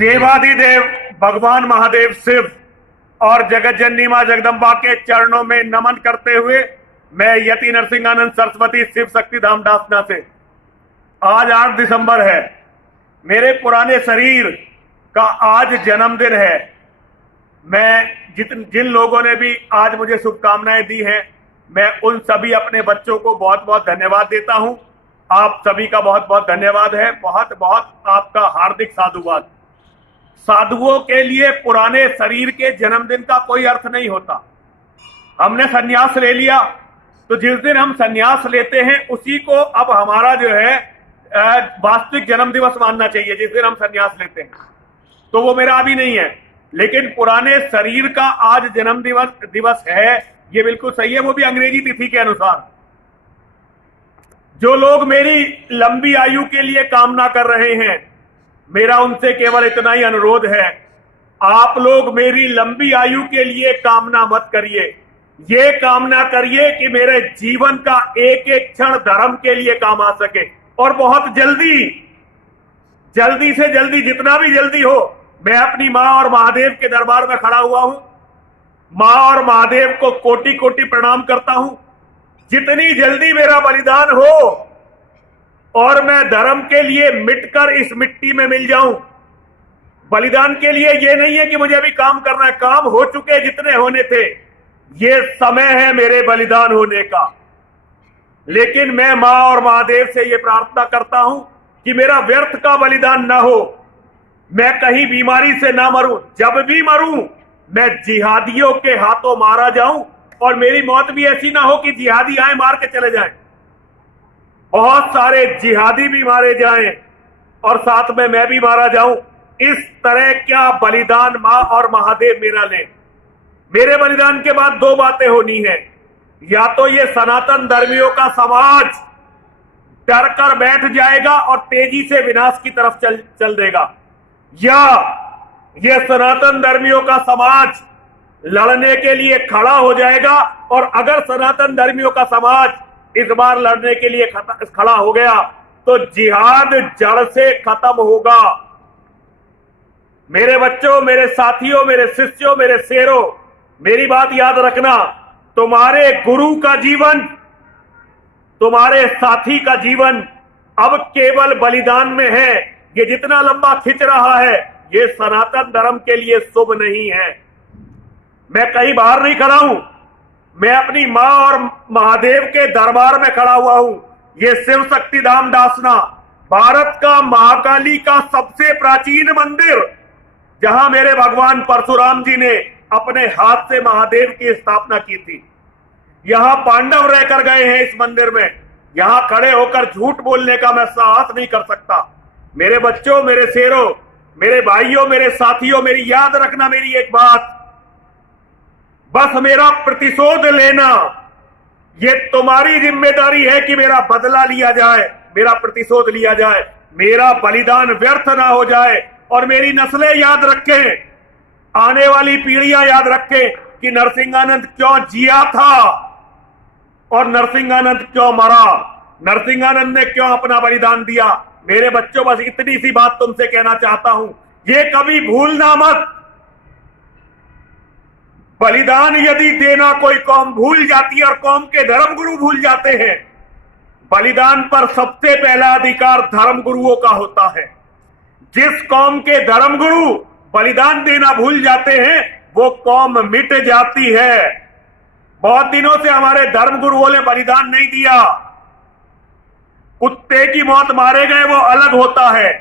देवाधिदेव भगवान महादेव शिव और जगत जननी मां जगदम्बा के चरणों में नमन करते हुए मैं यति नरसिंहानंद सरस्वती शिव शक्ति धाम डासना से आज 8 दिसंबर है। मेरे पुराने शरीर का आज जन्मदिन है। मैं जिन लोगों ने भी आज मुझे शुभकामनाएं दी हैं, मैं उन सभी अपने बच्चों को बहुत बहुत धन्यवाद देता हूं। आप सभी का बहुत बहुत धन्यवाद है। बहुत बहुत आपका हार्दिक साधुवाद। साधुओं के लिए पुराने शरीर के जन्मदिन का कोई अर्थ नहीं होता। हमने सन्यास ले लिया तो जिस दिन हम सन्यास लेते हैं उसी को अब हमारा जो है वास्तविक जन्म दिवस मानना चाहिए। जिस दिन हम सन्यास लेते हैं तो वो मेरा अभी नहीं है, लेकिन पुराने शरीर का आज जन्म दिवस है, ये बिल्कुल सही है, वो भी अंग्रेजी तिथि के अनुसार। जो लोग मेरी लंबी आयु के लिए कामना कर रहे हैं, मेरा उनसे केवल इतना ही अनुरोध है, आप लोग मेरी लंबी आयु के लिए कामना मत करिए। ये कामना करिए कि मेरे जीवन का एक एक क्षण धर्म के लिए काम आ सके और बहुत जल्दी से जल्दी, जितना भी जल्दी हो। मैं अपनी मां और महादेव के दरबार में खड़ा हुआ हूं। मां और महादेव को कोटि कोटि प्रणाम करता हूं। जितनी जल्दी मेरा बलिदान हो और मैं धर्म के लिए मिटकर इस मिट्टी में मिल जाऊं। बलिदान के लिए ये नहीं है कि मुझे अभी काम करना है, काम हो चुके जितने होने थे। ये समय है मेरे बलिदान होने का। लेकिन मैं मां और महादेव से ये प्रार्थना करता हूं कि मेरा व्यर्थ का बलिदान ना हो, मैं कहीं बीमारी से ना मरूं। जब भी मरूं मैं जिहादियों के हाथों मारा जाऊं और मेरी मौत भी ऐसी ना हो कि जिहादी आए मार के चले जाएं। बहुत सारे जिहादी भी मारे जाएं और साथ में मैं भी मारा जाऊं। इस तरह क्या बलिदान मां और महादेव मेरा लें। मेरे बलिदान के बाद 2 बातें होनी है। या तो ये सनातन धर्मियों का समाज डर कर बैठ जाएगा और तेजी से विनाश की तरफ चल देगा, या ये सनातन धर्मियों का समाज लड़ने के लिए खड़ा हो जाएगा। और अगर सनातन धर्मियों का समाज इस बार लड़ने के लिए खड़ा हो गया तो जिहाद जड़ से खत्म होगा। मेरे बच्चों, मेरे साथियों, मेरे शिष्यों, मेरे शेरों, मेरी बात याद रखना। तुम्हारे गुरु का जीवन, तुम्हारे साथी का जीवन अब केवल बलिदान में है। ये जितना लंबा खिंच रहा है ये सनातन धर्म के लिए शुभ नहीं है। मैं कहीं बाहर नहीं खड़ा हूं, मैं अपनी मां और महादेव के दरबार में खड़ा हुआ हूं। ये शिव शक्ति धाम डासना भारत का महाकाली का सबसे प्राचीन मंदिर, जहां मेरे भगवान परशुराम जी ने अपने हाथ से महादेव की स्थापना की थी। यहां पांडव रहकर गए हैं इस मंदिर में। यहां खड़े होकर झूठ बोलने का मैं साहस नहीं कर सकता। मेरे बच्चों, मेरे शेरों, मेरे भाइयों, मेरे साथियों, मेरी याद रखना मेरी एक बात, बस मेरा प्रतिशोध लेना। ये तुम्हारी जिम्मेदारी है कि मेरा बदला लिया जाए, मेरा प्रतिशोध लिया जाए, मेरा बलिदान व्यर्थ ना हो जाए और मेरी नस्लें याद रखें, आने वाली पीढ़ियां याद रखें कि नरसिंहानंद क्यों जिया था और नरसिंहानंद क्यों मरा, नरसिंहानंद ने क्यों अपना बलिदान दिया। मेरे बच्चों, बस इतनी सी बात तुमसे कहना चाहता हूं, ये कभी भूलना मत। बलिदान यदि देना कोई कौम भूल जाती है और कौम के धर्मगुरु भूल जाते हैं, बलिदान पर सबसे पहला अधिकार धर्मगुरुओं का होता है। जिस कौम के धर्मगुरु बलिदान देना भूल जाते हैं वो कौम मिट जाती है। बहुत दिनों से हमारे धर्मगुरुओं ने बलिदान नहीं दिया। कुत्ते की मौत मारे गए वो अलग होता है।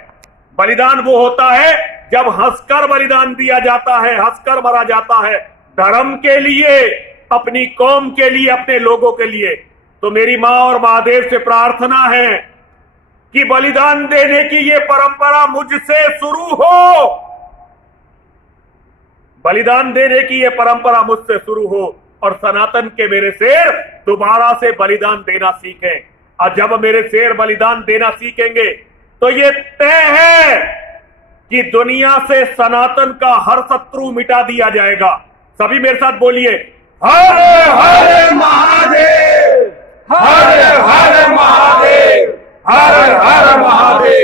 बलिदान वो होता है जब हंसकर बलिदान दिया जाता है, हंसकर मरा जाता है, धर्म के लिए, अपनी कौम के लिए, अपने लोगों के लिए। तो मेरी मां और महादेव से प्रार्थना है कि बलिदान देने की ये परंपरा मुझसे शुरू हो, बलिदान देने की ये परंपरा मुझसे शुरू हो और सनातन के मेरे शेर दोबारा से बलिदान देना सीखें। और जब मेरे शेर बलिदान देना सीखेंगे तो ये तय है कि दुनिया से सनातन का हर शत्रु मिटा दिया जाएगा। सभी मेरे साथ बोलिए, हर हर महादेव, हर हर महादेव, हर हर महादेव।